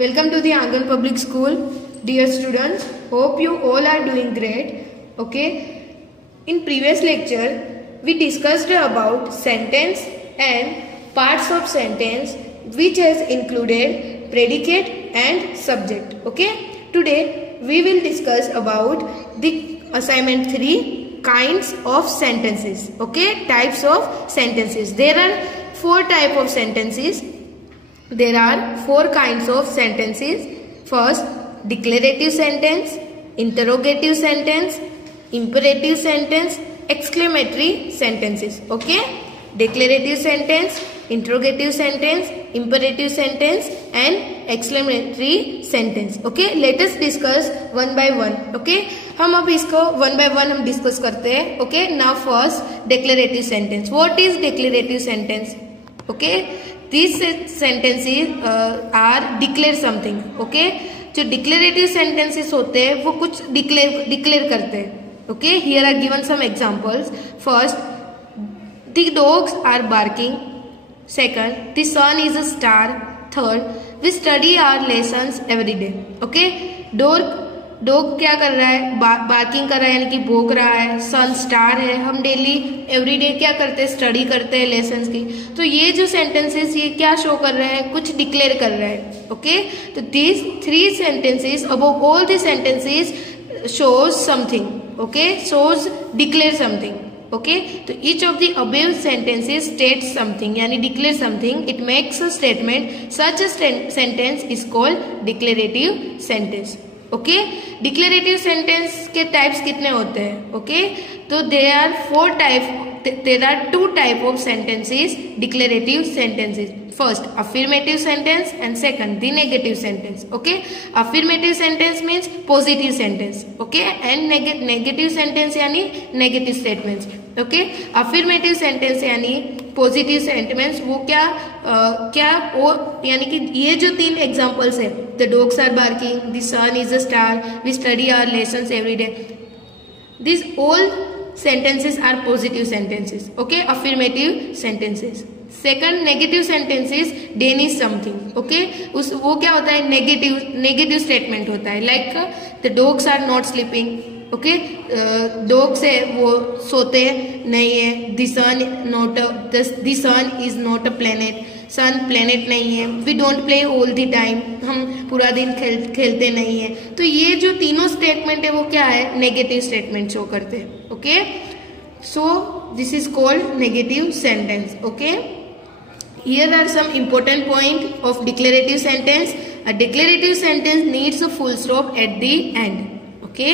Welcome to the Angan Public School. Dear students, hope you all are doing great. Okay. In previous lecture, we discussed about sentence and parts of sentence which has included predicate and subject. Okay. Today, we will discuss about the assignment 3 kinds of sentences. Okay. Types of sentences. There are 4 types of sentences. There are 4 kinds of sentences. First, declarative sentence, interrogative sentence, imperative sentence, exclamatory sentences. Okay? Declarative sentence, interrogative sentence, imperative sentence and exclamatory sentence. Okay? Let us discuss one by one. Okay? हम अब इसको one by one हम discuss करते हैं. Okay? Now first, declarative sentence. What is declarative sentence? Okay? These sentences are declare something. Okay? जो declarative sentences होते हैं वो कुछ declare करते हैं. Okay? Here are given some examples. First, the dogs are barking. Second, the sun is a star. Third, we study our lessons every day. Okay? Dog क्या कर रहा है? बार्किंग कर रहा है यानी कि भौंक रहा है. सन स्टार है. हम डेली एवरीडे क्या करते हैं? स्टडी करते हैं लेसन्स की. तो ये जो सेंटेंसेस ये क्या शो कर रहे हैं? कुछ डिक्लेयर कर रहे हैं. ओके? तो these 3 sentences above all the sentences shows something. Okay? Shows declare something. Okay? तो each of the above sentences states something यानी declare something. It makes a statement. Such a sentence is called declarative sentence. Okay? Declarative sentence के types कितने होते हैं? Okay? तो there are 2 type of sentences declarative sentences. First, affirmative sentence and second the negative sentence. Okay? Affirmative sentence means positive sentence. Okay? And negative sentence यानी negative statements. Okay? Affirmative sentence यानी positive sentence वो क्या वो यानी कि ये जो 3 examples है, the dogs are barking, the sun is a star, we study our lessons every day. This all sentences are positive sentences. Okay? Affirmative sentences. Second, negative sentences denies something. Okay? वो क्या होता है? negative statement होता है. Like the dogs are not sleeping. Okay? dogs है वो सोते नहीं है. the sun is not a planet. Sun planet नहीं है. We don't play all the time. हम पूरा दिन खेलते नहीं है. तो ये जो तीनों स्टेटमेंट है वो क्या है? नेगेटिव स्टेटमेंट शो करते हैं. Okay? So this is called negative sentence. Okay? Here are some important point of declarative sentence. A declarative sentence needs a full stop at the end. Okay?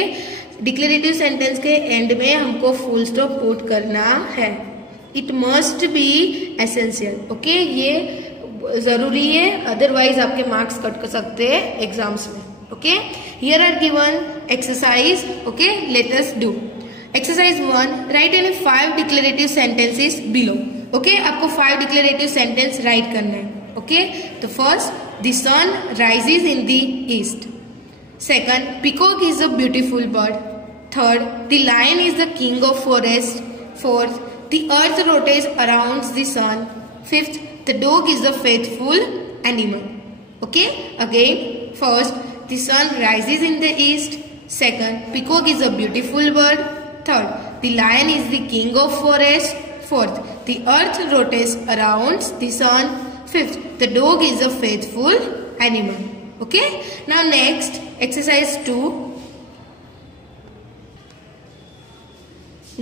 Declarative sentence के end में हमको full stop put करना है. It must be essential. Okay? ये जरूरी है, otherwise आपके marks cut कर सकते हैं एग्जाम्स में. Okay? Here are given exercise. Okay? Let us do exercise 1. Write any 5 declarative sentences below. Okay? आपको 5 डिक्लेरेटिव सेंटेंस राइट करना है. ओके? तो first, the sun rises in the east. Second, peacock is a beautiful bird. Third, the lion is the king of forest. Fourth, the earth rotates around the sun. Fifth, the dog is a faithful animal. Okay? Again, first, the sun rises in the east. Second, peacock is a beautiful bird. Third, the lion is the king of forest. Fourth, the earth rotates around the sun. Fifth, the dog is a faithful animal. Okay? Now next, exercise 2.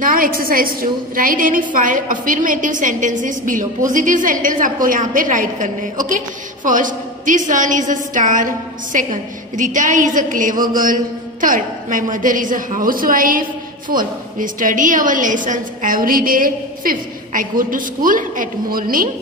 Now exercise 2. Write any 5 affirmative sentences below. Positive sentence आपको यहाँ पे write करना है. Okay? First, the sun is a star. Second, Rita is a clever girl. Third, my mother is a housewife. Fourth, we study our lessons every day. Fifth, I go to school at morning.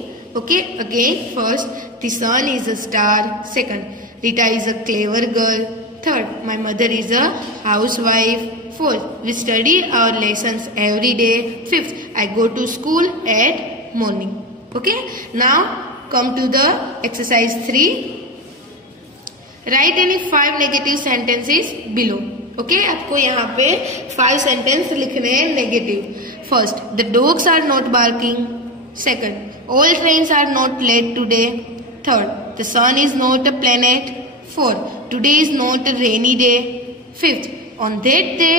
Okay? Again, first, the sun is a star. Second, Rita is a clever girl. Third, my mother is a housewife. Fourth, we study our lessons every day. Fifth, I go to school at morning. Okay? Now come to the exercise 3. Write any 5 negative sentences below. Okay? आपको यहाँ पे 5 sentence लिखने हैं negative. First, the dogs are not barking. Second, all trains are not late today. Third, the sun is not a planet. 4. Today is not a rainy day. 5th. On that day,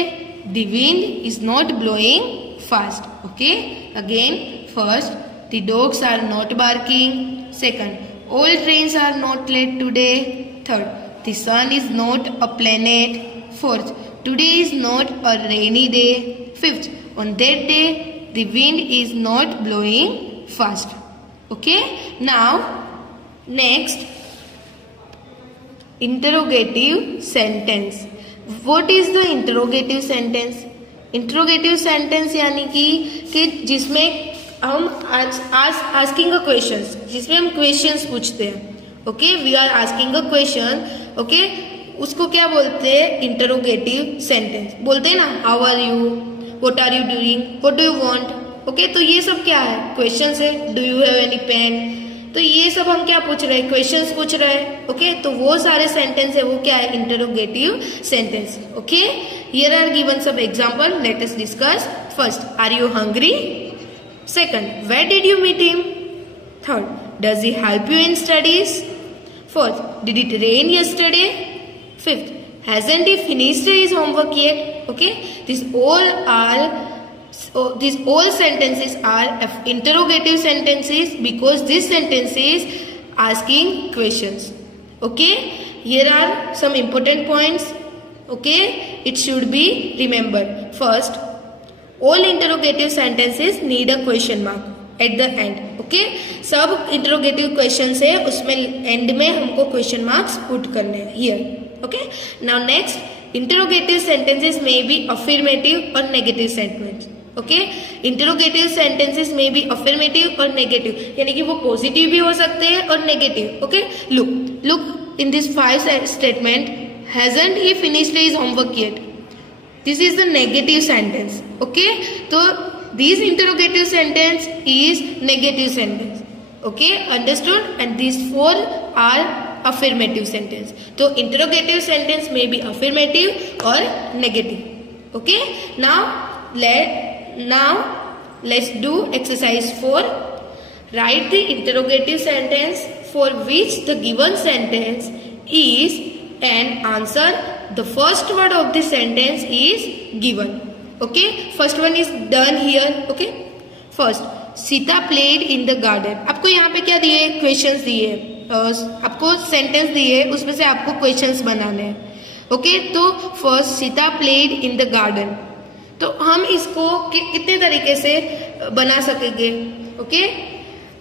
the wind is not blowing fast. Okay. Again, first, the dogs are not barking. Second, all trains are not late today. Third, the sun is not a planet. Fourth, today is not a rainy day. Fifth, on that day, the wind is not blowing fast. Okay. Now, next, interrogative sentence. What is the interrogative sentence? Interrogative sentence यानी कि जिसमें हम asking a question, जिसमें हम questions पूछते हैं. Okay, we are asking a question. Okay, उसको क्या बोलते हैं? इंटरोगेटिव सेंटेंस बोलते हैं ना. How are you, what are you doing, what do you want. Okay, तो ये सब क्या है? क्वेश्चंस है. Do you have any pain. तो ये सब हम क्या पूछ रहे हैं? क्वेश्चंस पूछ रहे हैं. ओके, तो वो सारे सेंटेंस है, वो क्या है? Interrogative sentence. Okay, here are given some example. Let us discuss. First, are you hungry. Second, where did you meet him. Third, does he help you in studies. Fourth, did it rain yesterday. Fifth, hasn't he finished his homework yet. Okay, these all sentences are interrogative sentences because this sentence is asking questions. Okay, here are some important points. Okay, it should be remembered. First, all interrogative sentences need a question mark at the end. Okay, सब interrogative questions है, उसमें end में हमको question marks put करने हैं here. Okay, now next, interrogative sentences may be affirmative or negative sentences. Okay, interrogative sentences में भी affirmative और नेगेटिव, यानी कि वो पॉजिटिव भी हो सकते हैं और negative. Okay, look in this 5 statement. Hasn't he finished his homework yet. This is the negative sentence. Okay, तो this interrogative sentence is negative sentence. Okay, understood. And this 4 are affirmative sentence. तो interrogative sentence में भी affirmative और negative. Okay, Now let's do exercise 4. Write the interrogative sentence for which the given sentence is and answer the first word of the sentence is given. Okay, first one is done here. Okay, first, Sita played in the garden. आपको यहाँ पे क्या दिए? Questions दिए. आपको sentence दिए, उसमें से आपको क्वेश्चंस बनाने हैं. ओके, तो first, Sita played in the garden. तो हम इसको कितने तरीके से बना सकेंगे? Okay,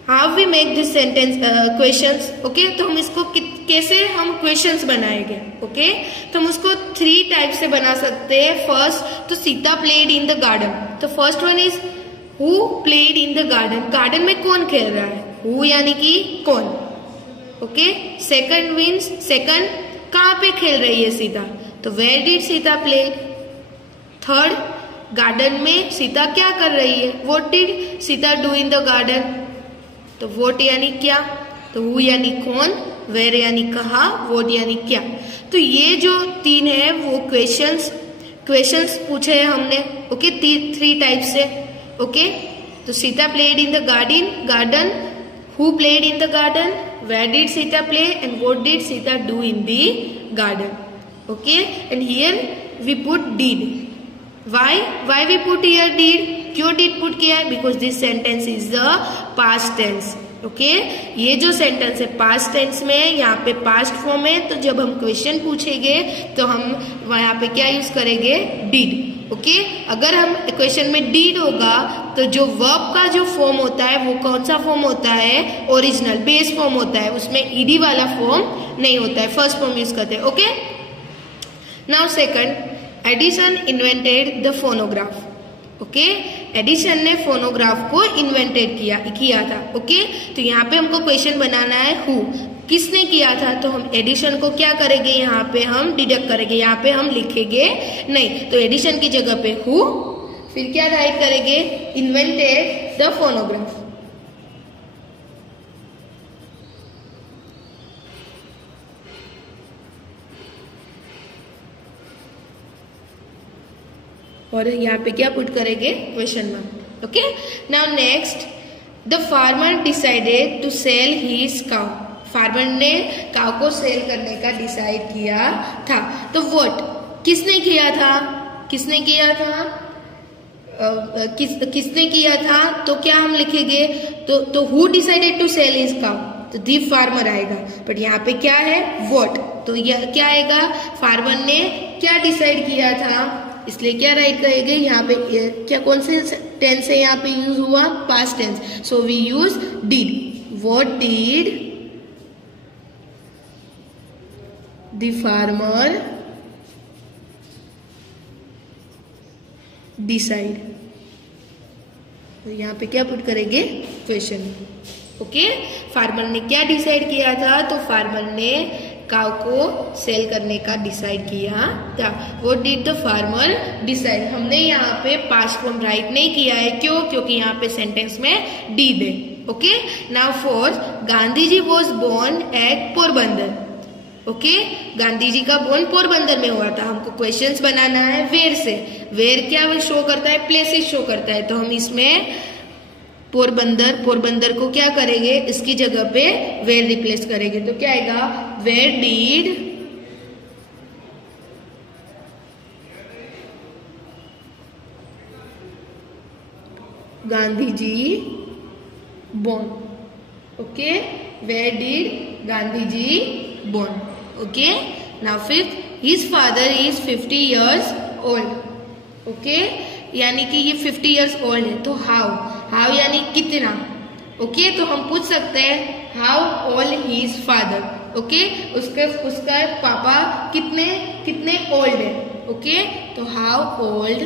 how we make this sentence questions. Okay, तो हम इसको कैसे हम क्वेश्चंस बनाएंगे? ओके, तो हम उसको 3 टाइप से बना सकते हैं. फर्स्ट, तो Sita played in the garden. तो first one is who played in the garden. Garden में कौन खेल रहा है? हु यानी कि कौन. ओके, सेकंड मीन्स सेकंड, कहाँ पे खेल रही है सीता. तो where did Sita play. Third, garden में सीता क्या कर रही है. What did Sita do in the garden. तो व्हाट यानी क्या, तो हु यानी कौन, वेयर यानी कहा, व्हाट यानी क्या. तो ये जो 3 है वो क्वेश्चंस पूछे हैं हमने. ओके, 3 टाइप से. ओके, तो Sita played in the garden, who played in the garden, where did Sita play and what did Sita do in the garden. Okay, and here we put did. Why we put here did? क्यों did put किया है? Because this sentence is the past tense. Okay, ये जो sentence है past tense में है, यहाँ पे past form है. तो जब हम क्वेश्चन पूछेंगे तो हम यहाँ पे क्या यूज करेंगे? did. ओके, अगर हम क्वेश्चन में did होगा तो जो वर्ब का जो फॉर्म होता है वो कौन सा फॉर्म होता है? ओरिजिनल बेस फॉर्म होता है. उसमें ed वाला फॉर्म नहीं होता है, फर्स्ट फॉर्म यूज करते हैं. Okay, now second, Edison invented the phonograph. Okay, Edison ने फोनोग्राफ को इन्वेंटेड किया था. ओके, तो यहाँ पे हमको क्वेश्चन बनाना है हु, किसने किया था. तो हम एडिशन को क्या करेंगे? यहाँ पे हम डिडक्ट करेंगे, यहाँ पे हम लिखेंगे नहीं. तो एडिशन की जगह पे हु, फिर क्या राइट करेंगे? Invented the phonograph. और यहाँ पे क्या पुट करेंगे? Question mark. Okay, now next, the farmer decided to sell his cow. Farmer ने काउ को सेल करने का डिसाइड किया था। तो व्हाट किसने किया था, किसने किया था, किसने किया था, तो क्या हम लिखेंगे, तो who decided to sell his cow, तो दी फार्मर आएगा। बट यहाँ पे क्या है, व्हाट, तो यह क्या आएगा, फार्मर ने क्या डिसाइड किया था, इसलिए क्या राइट करेंगे यहाँ पे, क्या कौन से टेंस है यहाँ पे यूज हुआ, past tense, so we use did. What did the farmer decide, तो यहाँ पे क्या पुट करेंगे, क्वेश्चन। ओके, फार्मर ने क्या डिसाइड किया था, तो फार्मर ने काउ को सेल करने का डिसाइड किया था। What did the farmer decide, हमने यहाँ पे पास्ट फॉर्म राइट नहीं किया है, क्यों, क्योंकि यहाँ पे सेंटेंस में डिड है। Okay, now fourth, Gandhi ji was born at Porbandar. Okay, Gandhi ji का बोर्न पोरबंदर में हुआ था। हमको क्वेश्चंस बनाना है वेयर से, वेयर क्या शो करता है, प्लेसेस शो करता है, तो हम इसमें पोरबंदर को क्या करेंगे, इसकी जगह पे वेयर रिप्लेस करेंगे, तो क्या आएगा, where did Gandhi ji born. Okay, where did Gandhi ji born. Okay, now fifth, his father is 50 years old. Okay, यानी कि ये 50 years ओल्ड है, तो हाउ, हाउ यानी कितना। ओके, तो हम पूछ सकते हैं how old his father. Okay, उसका पापा कितने ओल्ड है। ओके, तो how old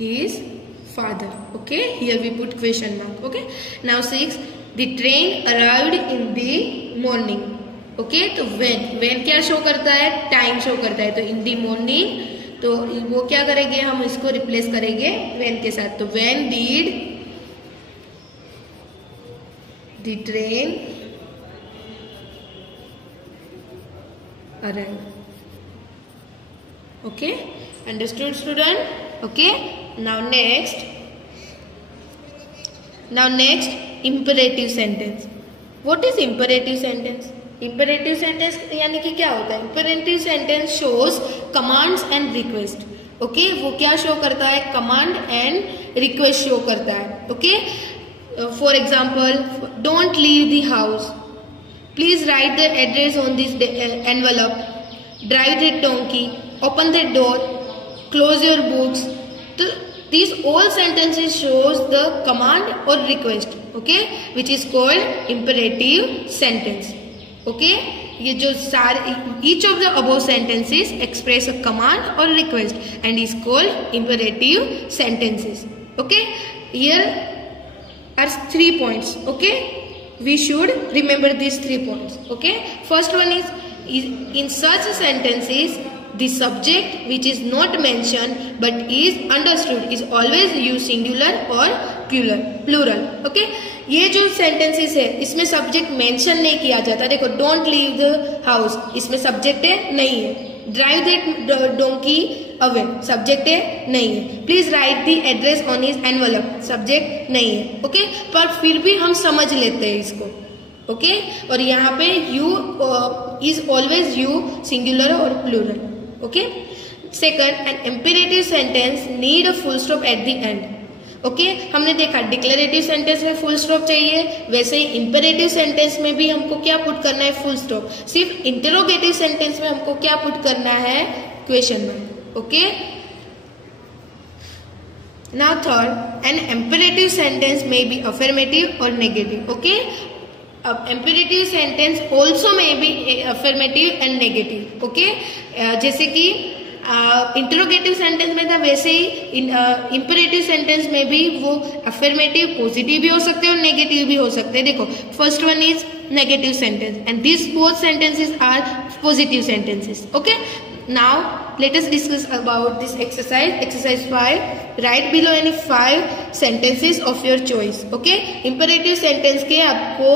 his father. Okay, here we put question mark. Okay, now 6, the train arrived in the morning. Okay, तो when क्या शो करता है, टाइम शो करता है, तो in the morning, तो वो क्या करेंगे, हम इसको रिप्लेस करेंगे when के साथ, तो when did the train arrive. Okay, understood student? Okay, now next imperative sentence. What is imperative sentence? Imperative sentence यानी कि क्या होता है, imperative sentence shows commands and request. Okay, वो क्या शो करता है, command and request शो करता है. Okay, for example, don't leave the house, please write the address on this envelope, drive the donkey, open the door, close your books. So these all sentences shows the command or request. Okay, which is called imperative sentence. Okay, ये जो सारे each of the above sentences express a command or request and is called imperative sentences. Okay, here are 3 points. Okay, we should remember these 3 points. Okay, first one is in such sentences the subject which is not mentioned but is understood is always used singular or plural. Okay, ये जो sentences है इसमें subject mention नहीं किया जाता. देखो, don't leave the house, इसमें subject है, नहीं है. drive that donkey away, subject है, नहीं है. please write the address on his envelope, subject नहीं है. Okay, पर फिर भी हम समझ लेते हैं इसको. ओके, और यहाँ पे you is always you singular और plural. Okay, second, an imperative sentence need a full stop at the end. Okay, हमने देखा डिक्लेरेटिव सेंटेंस में फुल स्टॉप चाहिए, वैसे ही इम्पेरेटिव सेंटेंस में भी हमको क्या पुट करना है, फुल स्टॉप. सिर्फ इंटरोगेटिव सेंटेंस में हमको क्या पुट करना है, question mark. Okay, now third, an imperative sentence में बी अफर्मेटिव और नेगेटिव. ओके, अब imperative sentence also may be affirmative and negative. Okay, जैसे कि इंटरोगेटिव सेंटेंस में था, वैसे ही इंपेरेटिव सेंटेंस में भी वो अफर्मेटिव पॉजिटिव भी हो सकते हैं और नेगेटिव भी हो सकते हैं. देखो, first one is negative sentence and this both sentences are positive sentences. Okay, now let us discuss about this exercise 5. write below any 5 sentences of your choice. okay, imperative sentence के आपको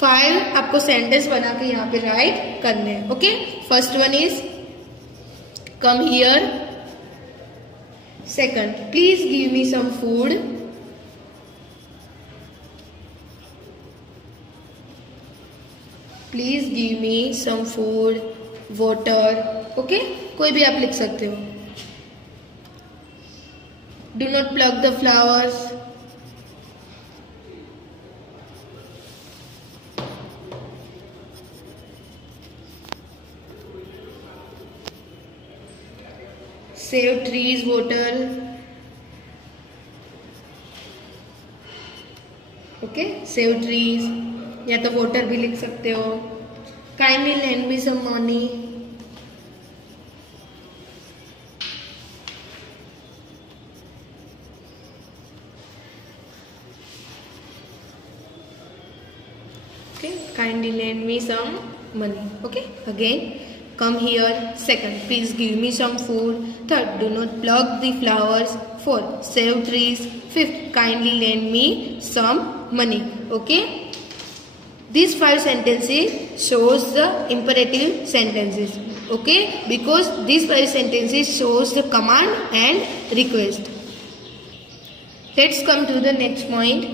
5 आपको sentence बना के यहाँ पे write करने हैं. Okay, first one is come here. Second, please give me some food. Please give me some food, water. Okay, कोई भी आप लिख सकते हो। Do not plug the flowers. Save trees water. Okay, save trees या तो वाटर भी लिख सकते हो। Kindly lend me some money. Okay, kindly lend me some money. Okay, again, come here. Second, please give me some food. Third, do not pluck the flowers. Fourth, save trees. Fifth, kindly lend me some money. Okay, these 5 sentences shows the imperative sentences. Okay, because these 5 sentences shows the command and request. Let's come to the next point.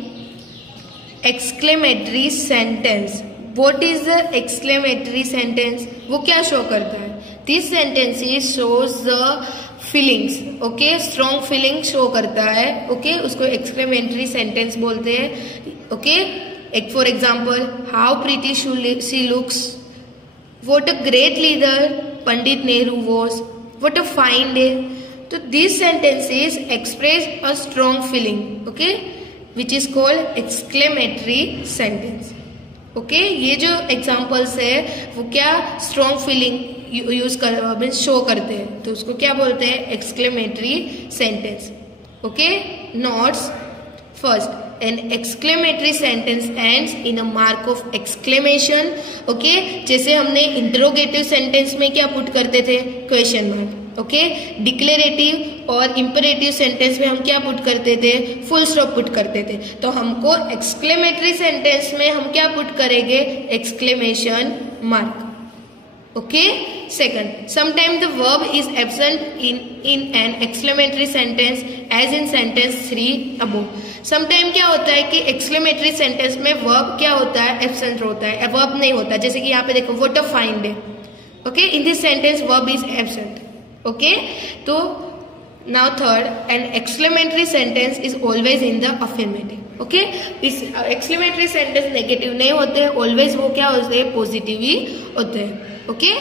Exclamatory sentence. What is the exclamatory sentence? वो क्या show करता है? This sentence shows the feelings. Okay, strong feeling show करता है. Okay, उसको exclamatory sentence बोलते हैं. Okay, for example, how pretty she looks. What a great leader Pandit Nehru was. What a fine day. So these sentences express a strong feeling. Okay, which is called exclamatory sentence. Okay, ये जो examples है वो क्या strong feeling use कर show करते हैं, तो उसको क्या बोलते हैं? exclamatory sentence. Okay, notes. First, an exclamatory sentence ends in a mark of exclamation. Okay, जैसे हमने interrogative sentence में क्या पुट करते थे? question mark. ओके, डिक्लेरेटिव और इंपरेटिव सेंटेंस में हम क्या पुट करते थे? फुल स्टॉप पुट करते थे। तो हमको एक्सक्लेमेटरी सेंटेंस में हम क्या पुट करेंगे? Exclamation mark. Okay, second, sometime the verb is absent in an exclamatory sentence as in sentence 3 above. Sometime क्या होता है कि एक्सक्लेमेटरी सेंटेंस में वर्ब क्या होता है? एब्सेंट होता है, वर्ब नहीं होता. जैसे कि यहाँ पे देखो, what a fine day. Okay, in this sentence verb is absent. Okay, तो now third, an exclamatory sentence is always in the affirmative. Okay, इस एक्सक्लेमेटरी सेंटेंस नेगेटिव नहीं होते हैं, ऑलवेज वो क्या होते हैं? पॉजिटिव ही होते हैं. Okay,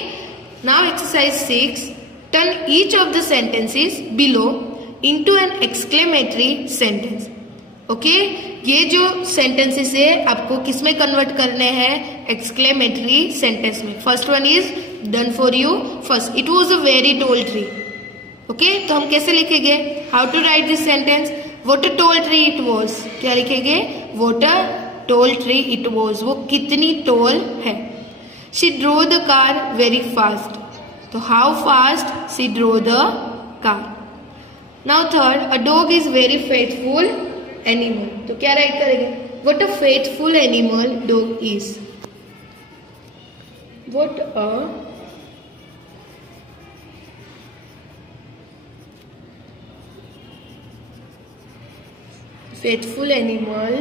now exercise 6, turn each of the sentences below into an exclamatory sentence. Okay, ये जो सेंटेंसेस है आपको किसमें कन्वर्ट करने हैं? एक्सक्लेमेटरी सेंटेंस में. First one is done for you. First, it was a very tall tree. Okay, तो हम कैसे लिखेंगे? How to write this sentence? What a tall tree it was. क्या लिखेंगे? What a tall tree it was. वो कितनी toll है. She drove the car very fast. तो how fast she drove the car. Now third, a dog is very faithful animal. तो क्या right करेंगे? What a faithful animal dog is. What a faithful animal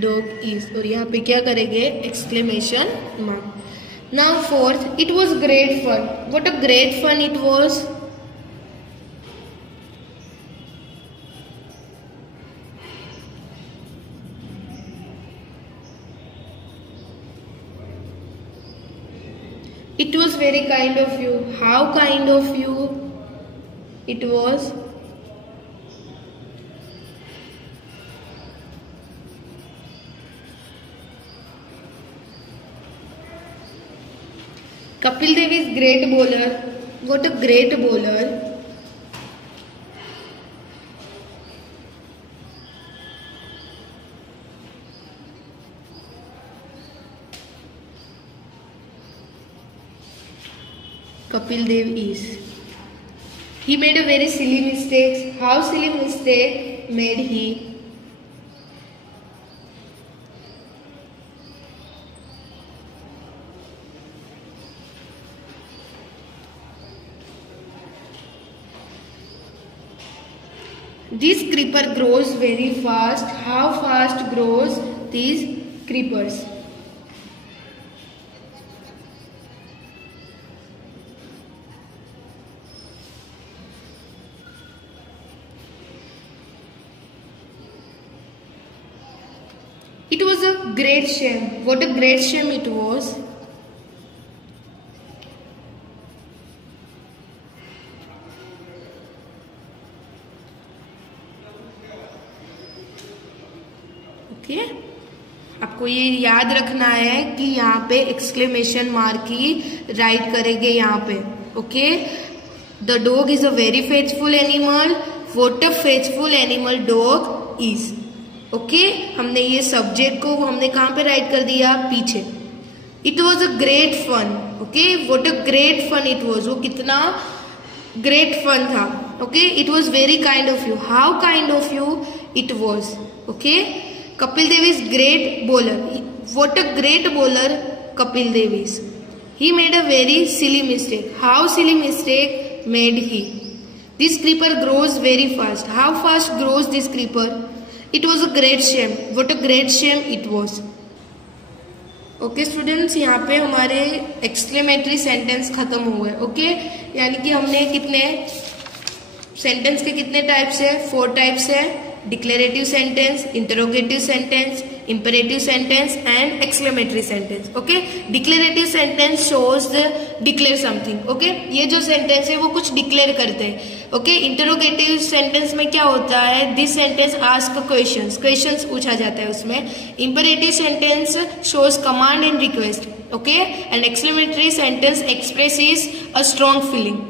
dog is. और यहाँ पे क्या करेंगे? Exclamation mark. Now fourth, it was great fun. What a great fun it was. It was very kind of you. How kind of you it was. Kapil Dev is great bowler. What a great bowler. Kapil Dev is. He made a very silly mistake. How silly mistake made he? This creeper grows very fast. How fast grows these creepers? It was a great shame. What a great shame it was. Okay, आपको ये याद रखना है कि यहाँ पे exclamation mark ही right करेंगे यहाँ पे. Okay, the dog is a very faithful animal. What a faithful animal dog is. Okay, हमने ये सब्जेक्ट को हमने कहाँ पे राइट कर दिया, पीछे. It was a great fun. Okay, what a great fun it was. वो कितना ग्रेट फन था. Okay, it was very kind of you. How kind of you it was. Okay, Kapil Dev is great bowler. What a great bowler Kapil Dev is. He made a very silly mistake. How silly mistake made he. This creeper grows very fast. How fast grows this creeper. It was a great shame. What a great shame it was. Okay students, यहाँ पे हमारे exclamatory sentence खत्म हो गए. Okay, यानी कि हमने कितने सेंटेंस के कितने टाइप्स है, 4 टाइप्स है. Declarative sentence, interrogative sentence, imperative sentence and exclamatory sentence. Okay, declarative sentence shows the declare something. Okay, ये जो सेंटेंस है वो कुछ डिक्लेयर करते हैं. ओके, इंटरोगेटिव सेंटेंस में क्या होता है, दिस सेंटेंस आस्क क्वेश्चंस पूछा जाता है उसमें. Imperative sentence shows command and request. Okay, and exclamatory sentence expresses a strong feeling.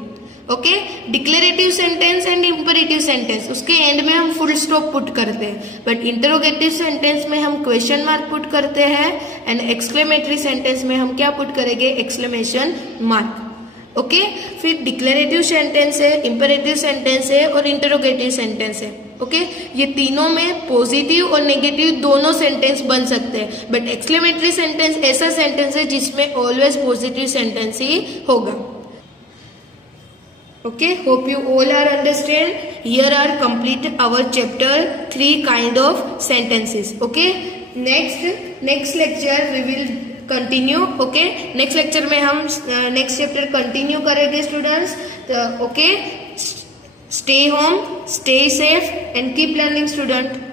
Okay, declarative sentence and imperative sentence उसके एंड में हम फुल स्टॉप पुट करते हैं, बट इंटरोगेटिव सेंटेंस में हम क्वेश्चन मार्क पुट करते हैं एंड एक्सक्लेमेटरी सेंटेंस में हम क्या पुट करेंगे, एक्सक्लेमेशन मार्क. ओके, फिर डिक्लेरेटिव सेंटेंस है, इंपेरेटिव सेंटेंस है और इंटरोगेटिव सेंटेंस है. ओके, ये तीनों में पॉजिटिव और नेगेटिव दोनों सेंटेंस बन सकते हैं, बट एक्सक्लेमेटरी सेंटेंस ऐसा सेंटेंस है जिसमें ऑलवेज पॉजिटिव सेंटेंस ही होगा. Okay, hope you all are understand. Here are complete our chapter 3 kind of sentences. Okay, next lecture we will continue. Okay, next lecture में हम next chapter continue करेंगे students. Okay, stay home, stay safe and keep learning student.